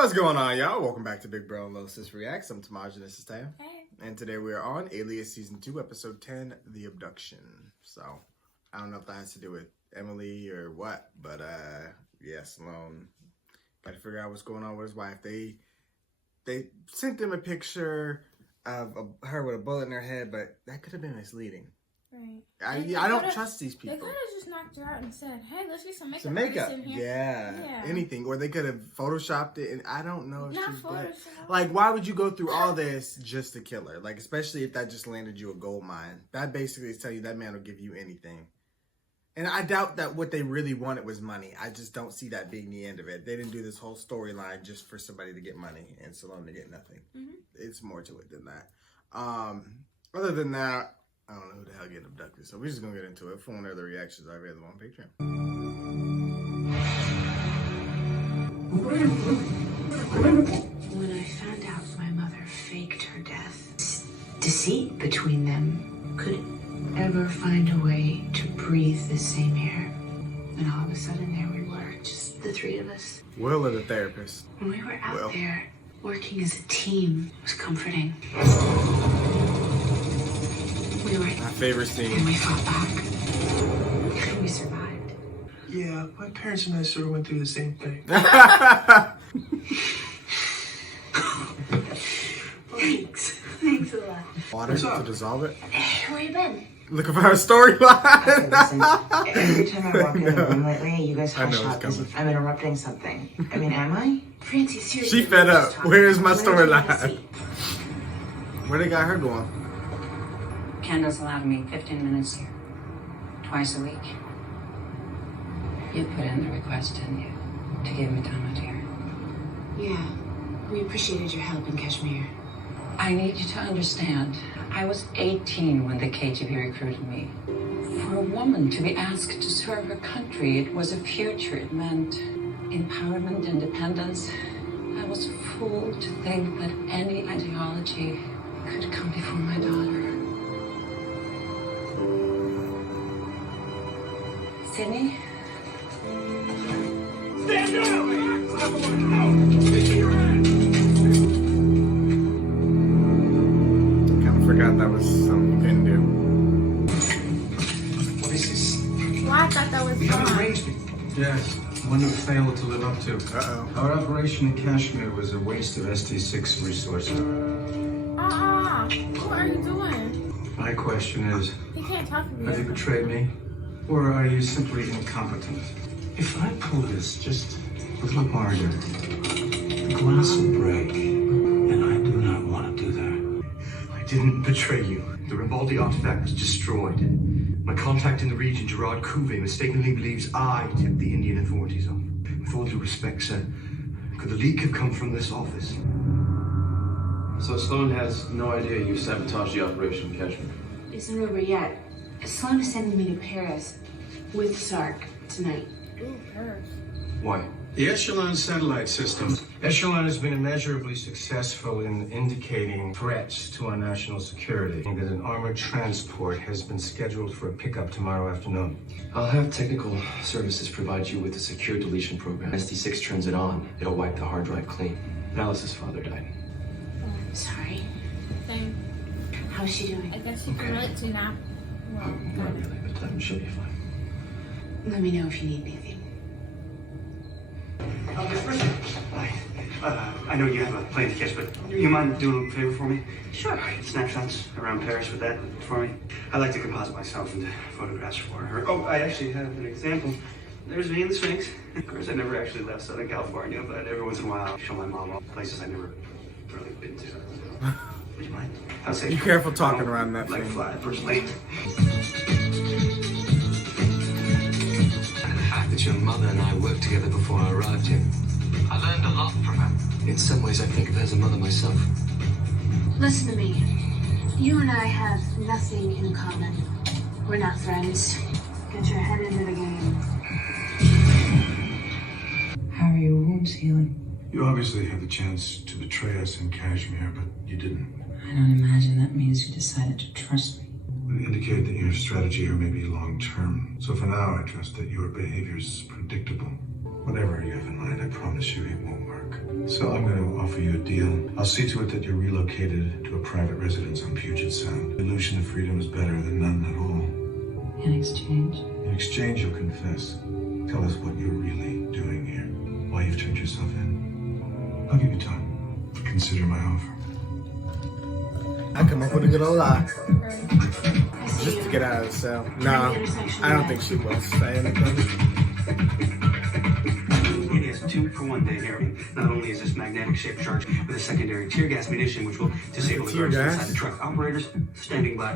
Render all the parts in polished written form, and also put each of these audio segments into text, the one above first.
What's going on, y'all? Welcome back to Big Bro and Little Sis Reacts. I'm Tamaj and this is Tam. Hey. And today we are on Alias Season 2, Episode 10, The Abduction. So, I don't know if that has to do with Emily or what, but yeah, Sloan got to figure out what's going on with his wife. They sent him a picture of her with a bullet in her head, but that could have been misleading. Right. I don't trust these people. They could have just knocked her out and said, hey, let's get some makeup. In here. Yeah, anything. Or they could have photoshopped it, and I don't know if she's dead. Like, why would you go through all this just to kill her? Like, especially if that just landed you a gold mine. That basically is telling you that man will give you anything. And I doubt that what they really wanted was money. I just don't see that being the end of it. They didn't do this whole storyline just for somebody to get money and Salome to get nothing. Mm-hmm. It's more to it than that. Other than that, I don't know who the hell getting abducted, so we're just gonna get into it. For one of the reactions, I read them on Patreon. When I found out my mother faked her death, deceit between them could ever find a way to breathe the same air. And all of a sudden, there we were, just the three of us. Will or the therapist? When we were out there working as a team, it was comforting. We were my favorite scene. And we fought back. And we survived. Yeah, my parents and I sort of went through the same thing. Thanks. Thanks a lot. Water to dissolve it? Where you been? Looking for her storyline. Listen, every time I walk in the room lately, you guys hush up as if I'm interrupting something. I mean, am I? Francie, seriously. She fed up. Where's my storyline? Where they got her going? Kendall's allowed me 15 minutes here, twice a week. You put in the request, didn't you, to give me time out here? Yeah, we appreciated your help in Kashmir. I need you to understand, I was 18 when the KGB recruited me. For a woman to be asked to serve her country, it was a future. It meant empowerment, independence. I was fooled to think that any ideology could come before my daughter. Sydney? Stand down! Kind of forgot that was something you couldn't do. What is this? Well, I thought that was We have an fun. arrangement. Yes, one you failed to live up to. Uh-oh. Our operation in Kashmir was a waste of ST6 resources. What are you doing? My question is, He can't talk to me. have you betrayed me? Or are you simply incompetent? If I pull this just a little harder, the glass will break. And I do not want to do that. I didn't betray you. The Rimbaldi artifact was destroyed. My contact in the region, Gerard Couvé, mistakenly believes I tipped the Indian authorities off. With all due respect, sir, could the leak have come from this office? So Sloan has no idea you sabotaged the operation in Kashmir? It isn't over yet. Sloan is sending me to Paris with Sark tonight. Ooh, hers. Why? The Echelon satellite system. Echelon has been immeasurably successful in indicating threats to our national security. That an armored transport has been scheduled for a pickup tomorrow afternoon. I'll have technical services provide you with a secure deletion program. SD6 turns it on, it'll wipe the hard drive clean. Alice's father died. Oh, I'm sorry. Same. How's she doing? I guess you can relate to now. Well, Not really, but she'll be fine. Let me know if you need anything. Miss Bridget. Hi. I know you have a plane to catch, but you mind doing a favor for me? Sure. Snapshots around Paris with that for me. I like to composite myself into photographs for her. Oh, I actually have an example. There's me and the Sphinx. Of course, I never actually left Southern California, but every once in a while, I show my mom all places I've never really been to. Would you mind? I'll say. Be careful talking around that like thing. fly personally. The fact that your mother and I worked together before I arrived here, I learned a lot from her. In some ways, I think of her as a mother myself. Listen to me. You and I have nothing in common. We're not friends. Get your head into the game. How are your wounds healing? You obviously had the chance to betray us in Kashmir, but you didn't. I don't imagine that means you decided to trust me. Would indicate that your strategy here may be long-term. So for now, I trust that your behavior is predictable. Whatever you have in mind, I promise you it won't work. So I'm going to offer you a deal. I'll see to it that you're relocated to a private residence on Puget Sound. The illusion of freedom is better than none at all. In exchange? In exchange, you'll confess. Tell us what you're really doing here. Why you've turned yourself in. I'll give you time. Consider my offer. I come up with a good old lie. Just to get out of the cell. No, I don't think she will say anything. Alias, 2-for-1 day here. Not only is this magnetic shaped charge with a secondary tear gas munition, which will disable the guards inside the truck. Operators standing by.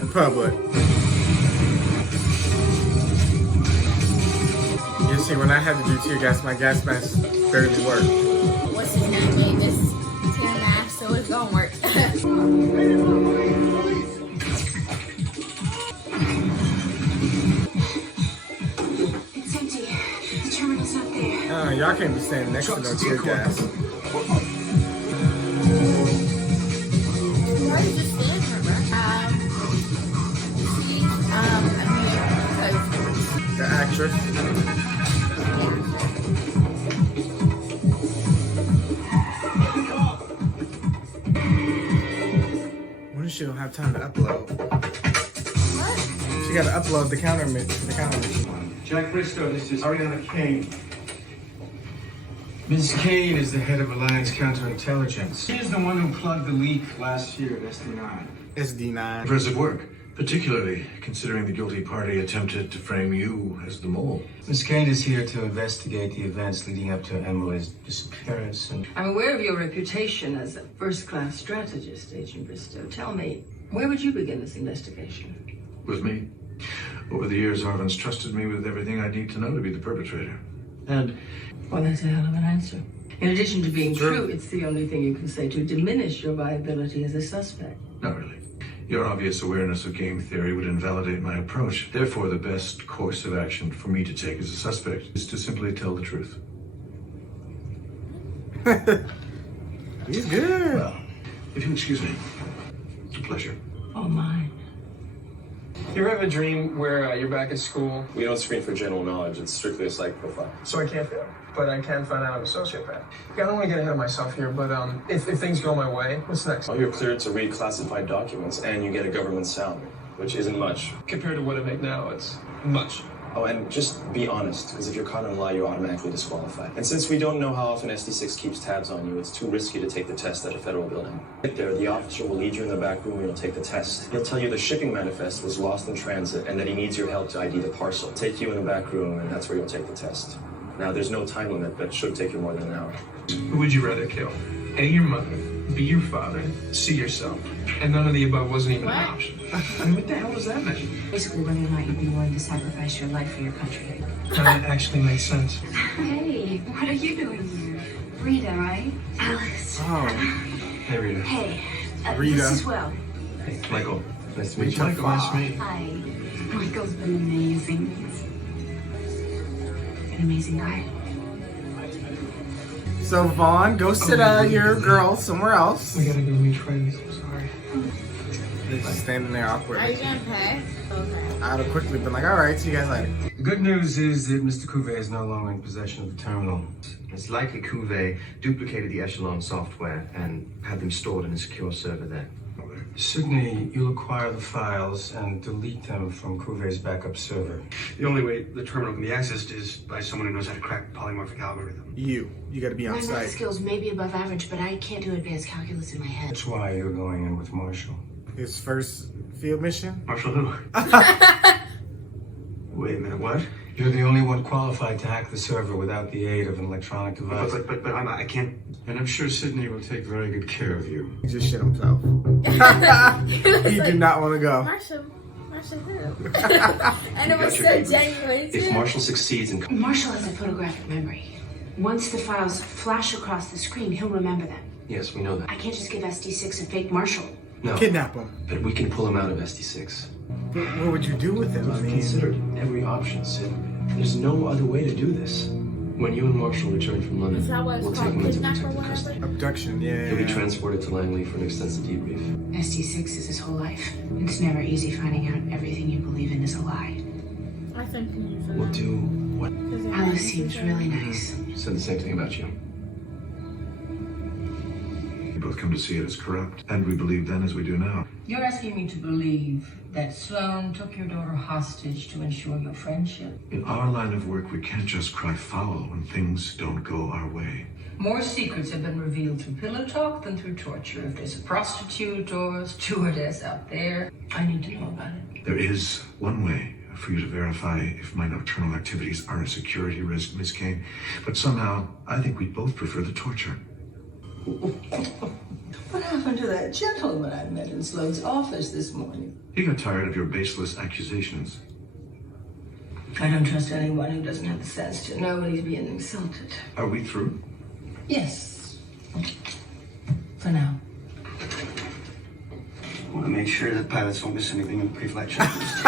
In public. You see, when I had to do tear gas, my gas mask barely worked. What's his name made this tear mask, so it's gonna work. It's empty. The terminal's not there. Y'all can't be standing next to no tear gas. Why you just stand here, bro? The actress. What if she don't have time to upload? What? She got to upload the counter machine. Jack Bristow, this is Ariana Kane. Ms. Kane is the head of Alliance Counterintelligence. She is the one who plugged the leak last year at SD9. SD9. Impressive work, particularly considering the guilty party attempted to frame you as the mole. Ms. Kane is here to investigate the events leading up to Emily's disappearance and... I'm aware of your reputation as a first-class strategist, Agent Bristow. Tell me, where would you begin this investigation? With me. Over the years, Arvin's trusted me with everything I need to know to be the perpetrator. And... Well, that's a hell of an answer. In addition to being true, it's the only thing you can say to diminish your viability as a suspect. Not really. Your obvious awareness of game theory would invalidate my approach. Therefore, the best course of action for me to take as a suspect is to simply tell the truth. He's good. Well, if you excuse me, it's a pleasure. Oh, mine. You ever have a dream where you're back at school? We don't screen for general knowledge. It's strictly a psych profile. So I can't fail, but I can find out I'm a sociopath. I don't want to get ahead of myself here, but if things go my way, what's next? Well, you're cleared to read classified documents, and you get a government salary, which isn't much. Compared to what I make now, it's much. Oh, and just be honest, because if you're caught in a lie, you're automatically disqualified. And since we don't know how often SD6 keeps tabs on you, it's too risky to take the test at a federal building. Get there, the officer will lead you in the back room and you'll take the test. He'll tell you the shipping manifest was lost in transit and that he needs your help to ID the parcel. Take you in the back room and that's where you'll take the test. Now, there's no time limit, but it should take you more than an hour. Who would you rather kill? A, your mother, B, your father, C, yourself. And none of the above wasn't even an option. I mean, what the hell does that mean? Basically, whether or not you'd be willing to sacrifice your life for your country. That actually makes sense. Hey, what are you doing here? Rita, right? Alice. Oh. Hey, Rita. Hey, Rita. this is Will. Hey, Michael. Nice to meet you. Michael, nice to meet you. Hi. Michael's been amazing. He's an amazing guy. So Vaughn, go sit your girl somewhere else. We gotta go meet friends. I'm sorry. They're just standing there Are you awkwardly. gonna pay? Okay. I'd have quickly been like, all right, see you guys later. The good news is that Mr. Cuvée is no longer in possession of the terminal. It's likely Cuvée duplicated the Echelon software and had them stored in a secure server there. Sydney, you'll acquire the files and delete them from Cuvé's backup server. The only way the terminal can be accessed is by someone who knows how to crack polymorphic algorithm. You gotta be on My math site. skills may be above average, but I can't do advanced calculus in my head. That's why you're going in with Marshall. His first field mission? Marshall who? Wait a minute, what? You're the only one qualified to hack the server without the aid of an electronic device. But I can't. And I'm sure Sydney will take very good care of you. He just shit himself. He did not want to go. Marshall who? And it was so genuine too. If Marshall succeeds in... Marshall has a photographic memory. Once the files flash across the screen, he'll remember them. Yes, we know that. I can't just give SD6 a fake Marshall. No. Kidnap him. But we can pull him out of SD6. What would you do with him? I We've mean, considered every option, Sid. There's no other way to do this. When you and Marshall return from London, Is that what it's we'll called? take him into Kidnap or protective whatever? custody. Abduction, yeah. He'll be transported to Langley for an extensive debrief. SD6 is his whole life. It's never easy finding out everything you believe in is a lie. I think We'll do what? Alice seems really nice. She said the same thing about you. We both come to see it as corrupt, and we believe then as we do now. You're asking me to believe that Sloan took your daughter hostage to ensure your friendship. In our line of work, we can't just cry foul when things don't go our way. More secrets have been revealed through pillow talk than through torture. If there's a prostitute or a stewardess out there, I need to know about it. There is one way for you to verify if my nocturnal activities are a security risk, Miss Kane, but somehow I think we both prefer the torture. What happened to that gentleman I met in Sloan's office this morning? He got tired of your baseless accusations. I don't trust anyone who doesn't have the sense to know when he's being insulted. Are we through? Yes. For now. I want to make sure that pilots don't miss anything in pre-flight checklists.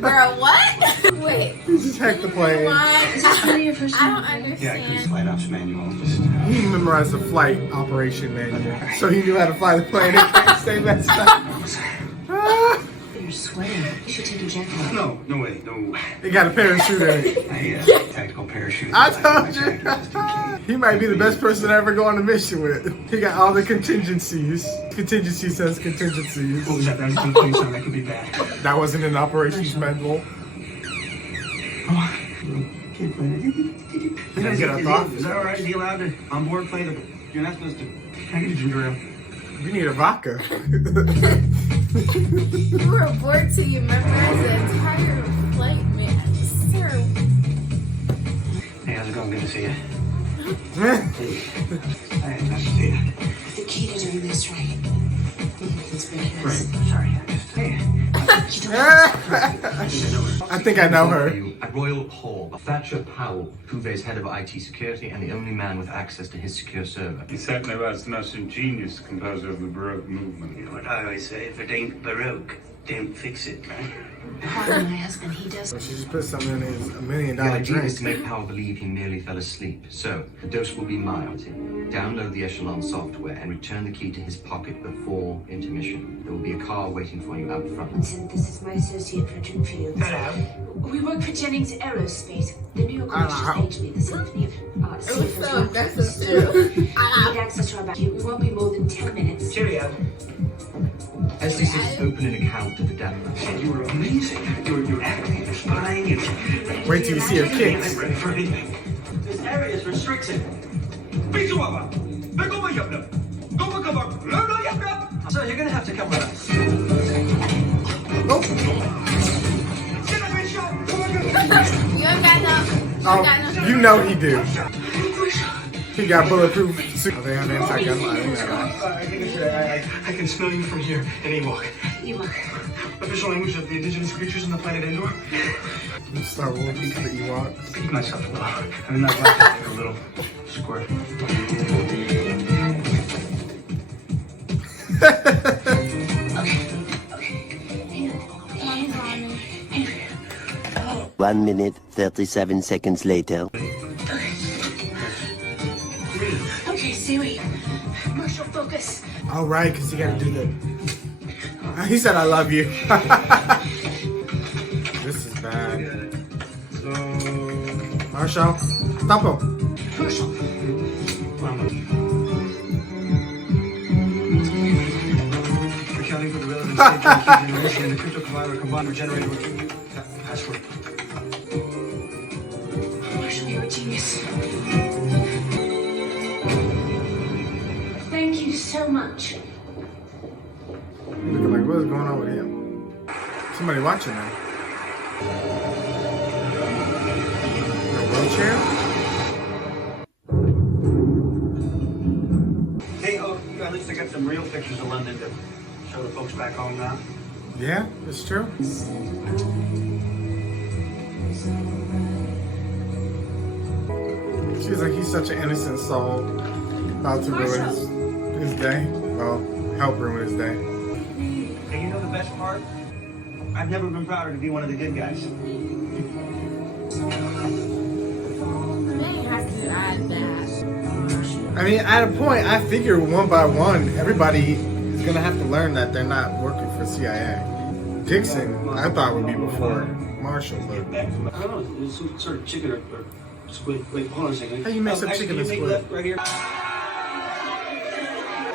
Bro, what? Wait. You just hacked the plane. Is this really your first time? I don't understand. Yeah, I can flight ops manual. Just, He memorized the flight operation manual, so he knew how to fly the plane and can't stay messed up. You're sweating. You should take your jacket off. No way, no. He got a parachute in it. Tactical parachute. I told you. He might be the best person to ever go on a mission with. He got all the contingencies. Contingency says contingencies. What was that? That was something that could be bad. That wasn't an operations manual. Can't play it. He didn't get a thought. Is that alright? Is he allowed to on board play the? You're not supposed to. I need a ginger ale. You need a vodka. You were aboard till you memorized the entire flight, man. Sir. Hey, how's it going? Good to see you. Hey, nice to see you. The key to doing this right. Right. Sorry. Hey. I think I know her. At Royal Hall, Thatcher Powell, Cuvier's head of IT security and the only man with access to his secure server. He certainly was the most ingenious composer of the Baroque movement. You know what I always say? If it ain't Baroque, don't fix it, man. Pardon my husband, he does. She just put something in his $1 million The idea drink. is to make Powell believe he merely fell asleep. So, the dose will be mild. Download the Echelon software and return the key to his pocket before intermission. There will be a car waiting for you out front. Vincent, this is my associate Frederick Fields. Hello. We work for Jennings Aerospace. The New York Commission staged me the Symphony of That's true. I need access to our back. We won't be more than 10 minutes. Cheerio. SD6 open an account at the demo. You were amazing. You're acting, you're spying, you're... Wait till you see her kicks. I'm ready for anything. This area is restricted. So you're gonna have to come with us. You ain't got no. Oh, you know he do. He got bulletproof suit. Oh, they have anti-gun lighting. I can smell you from here in Ewok. Ewok. Official language of the indigenous creatures on the planet Endor. Star Wars to the Ewoks. Speak myself a little. I'm in that black a little squirt. Okay. 1 minute, 37 seconds later. Okay, Siri. Marshall, focus. All right, because you got to do the... He said, I love you. This is bad. So... Marshall, stop him. Marshall. Accounting for the relevant state information and the crypto provider combined were generated with password. Marshall, you're a genius. Thank you so much. Looking like, what is going on with him? Somebody watching him. In a wheelchair? Hey, at least I got some real pictures of London to show the folks back home now. Yeah, it's true. She's like, he's such an innocent soul. About to ruin his day. Well, help ruin his day. Hey, you know the best part? I've never been prouder to be one of the good guys. I mean, at a point, I figure one by one, everybody is gonna have to learn that they're not working for CIA. Dixon, I thought would be before Marshall, but I don't know. It's some sort of chicken or squid. Wait, hold on a second. how you mix up chicken and squid? Left right here.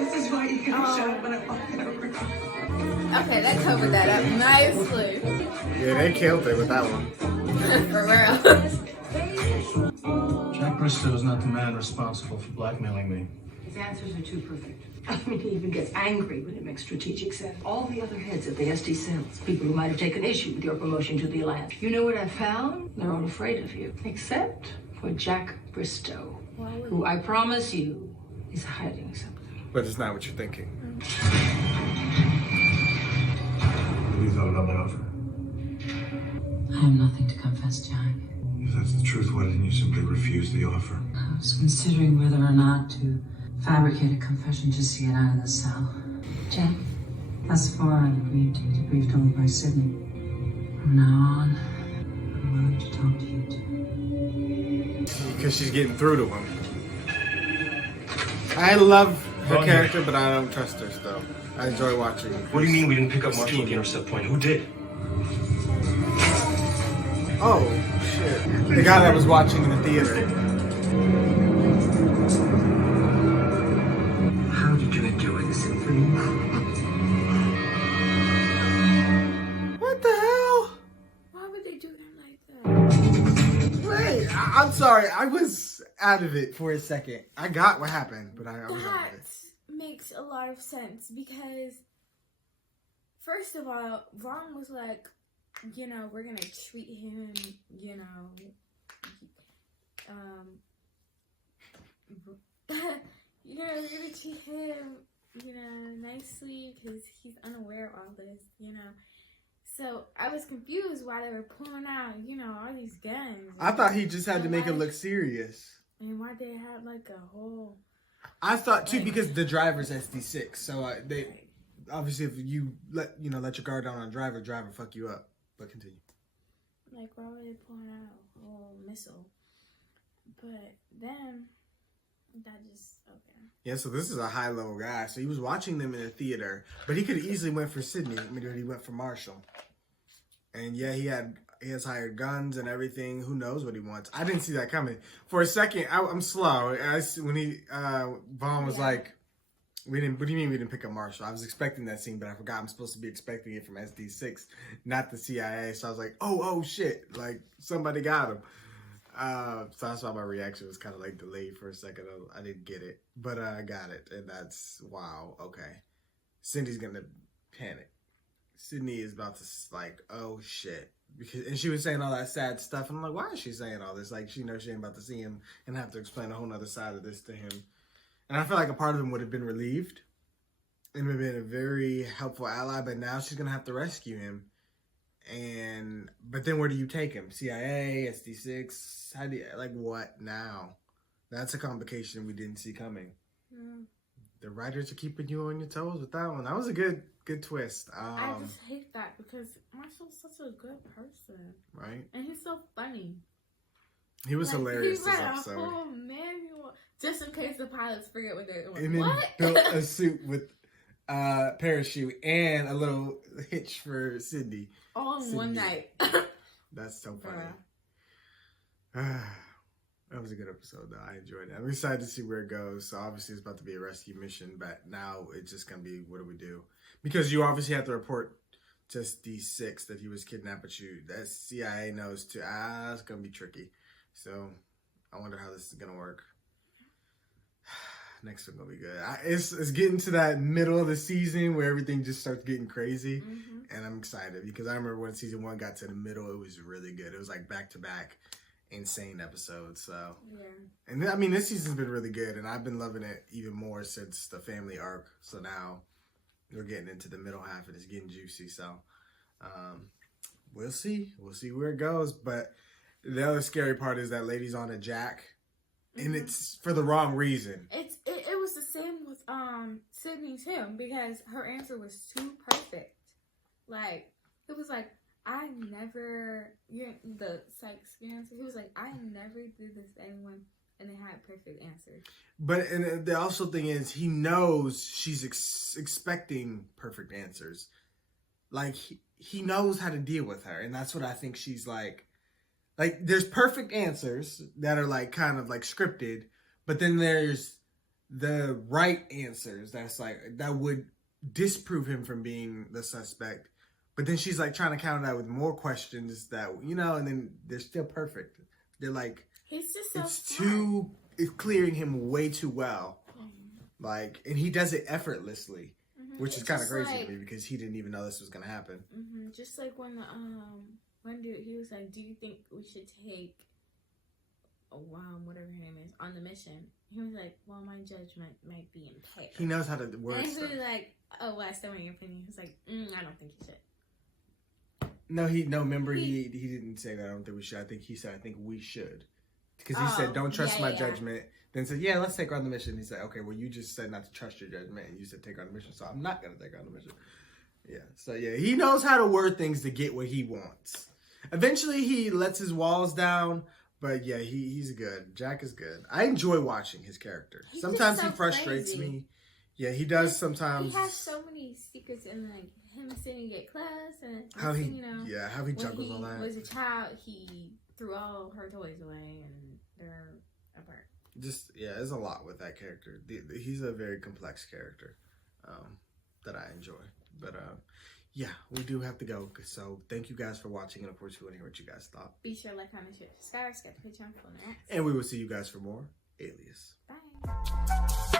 This is why you can shut up when I walk in a room. Okay, that covered that up nicely. Yeah, they killed it with that one. For real. Jack Bristow is not the man responsible for blackmailing me. His answers are too perfect. I mean, he even gets angry when it makes strategic sense. All the other heads at the SD cells, people who might have taken issue with your promotion to the Alliance. You know what I found? They're all afraid of you, except for Jack Bristow, who I promise you is hiding something. But it's not what you're thinking. What do you thought about my offer? I have nothing to confess, Jack. If that's the truth, why didn't you simply refuse the offer? I was considering whether or not to fabricate a confession just to get out of the cell. Jack, thus far I've agreed to be debriefed only by Sydney. From now on, I'm willing to talk to you too. Because she's getting through to him. I love her character, but I don't trust her still. I enjoy watching her. What do you mean we didn't pick up Marshall at the intercept point? Who did? Oh, shit. The guy that was watching in the theater. How did you enjoy the symphony? What the hell? Why would they do him like that? Wait, I'm sorry. I was out of it for a second. I got what happened, but I was out of it. That makes a lot of sense because, first of all, Vaughn was like, you know, we're gonna treat him, you know, we're gonna treat him, you know, nicely because he's unaware of all this, you know. So I was confused why they were pulling out, you know, all these guns. I thought he just had to make it look serious. And why they have like a whole... I thought too, because the driver's SD6, so they obviously if you let your guard down on a driver fuck you up. But continue. Like, why were they pulling out a whole missile? But then that just okay. Yeah, so this is a high level guy. So he was watching them in a theater, but he could have easily went for Sydney. I mean, he went for Marshall. And yeah, he has hired guns and everything. Who knows what he wants? I didn't see that coming. For a second, I'm slow. When Vaughn was like, what do you mean we didn't pick up Marshall? I was expecting that scene, but I forgot I'm supposed to be expecting it from SD6, not the CIA. So I was like, oh shit, like somebody got him. So that's why my reaction was kind of like delayed for a second. I didn't get it, but I got it, and that's wow. Okay, Cindy's gonna panic. Sydney is about to like, oh shit, and she was saying all that sad stuff, and I'm like, why is she saying all this? Like she knows she ain't about to see him and have to explain a whole nother side of this to him. And I feel like a part of him would have been relieved and would have been a very helpful ally, but now she's going to have to rescue him. But then where do you take him? CIA, SD6? How do you, like, what now? That's a complication we didn't see coming. Mm. The writers are keeping you on your toes with that one. That was a good twist. I just hate that because Marshall's such a good person. Right? And he's so funny. He was hilarious this He read episode. a whole manual just in case the pilots forget what they're doing. And then built a suit with parachute and a little hitch for Cindy. All in one night. That's so funny. That was a good episode, though. I enjoyed it. I'm excited to see where it goes. So obviously it's about to be a rescue mission, but now it's just going to be, what do we do? Because you obviously have to report to D6 that he was kidnapped, but that CIA knows too. It's going to be tricky. So I wonder how this is going to work. Next one going to be good. It's getting to that middle of the season where everything just starts getting crazy. Mm-hmm. And I'm excited because I remember when season 1 got to the middle, it was really good. It was like back-to-back insane episodes. So, yeah. And I mean, this season's been really good, and I've been loving it even more since the family arc. So now we're getting into the middle half, and it's getting juicy. So we'll see. We'll see where it goes. But the other scary part is that lady's on a jack, and it's for the wrong reason. It was the same with Sydney too, because her answer was too perfect. Like it was like, I never, the psych scans, he was like, I never did this to anyone and they had perfect answers. But and the also thing is, he knows she's expecting perfect answers. Like he knows how to deal with her, and that's what I think she's like. Like there's perfect answers that are like kind of like scripted, but then there's the right answers that's like that would disprove him from being the suspect. But then she's like trying to counter that with more questions that, you know, and then they're still perfect. They're like, he's just so it's clearing him way too well. Like, and he does it effortlessly, which is kind of crazy to me because he didn't even know this was going to happen. Just like when the, one dude, he was like, do you think we should take, whatever her name is, on the mission? He was like, well, my judgment might be impaired. He knows how to word stuff. And stuff. he was like, oh, well, I still want your opinion. He was like, I don't think you should. Remember, he didn't say that. I don't think we should. I think he said, I think we should. Because he said, don't trust my judgment. Then said, yeah, let's take her on the mission. He said, okay, well, you just said not to trust your judgment, and you said take her on the mission, so I'm not going to take her on the mission. Yeah, so yeah, he knows how to word things to get what he wants. Eventually, he lets his walls down, but yeah, he's good. Jack is good. I enjoy watching his character. Sometimes he frustrates me. Yeah, he does sometimes. He has so many secrets in like him sitting at class and how he, how he juggles all that. When he was a child, he threw all her toys away and they're apart. Just there's a lot with that character. He's a very complex character that I enjoy. But yeah, we do have to go. So thank you guys for watching, and of course, we want to hear what you guys thought. Be sure to like, comment, share, subscribe, get the picture on phone. And we will see you guys for more Alias. Bye.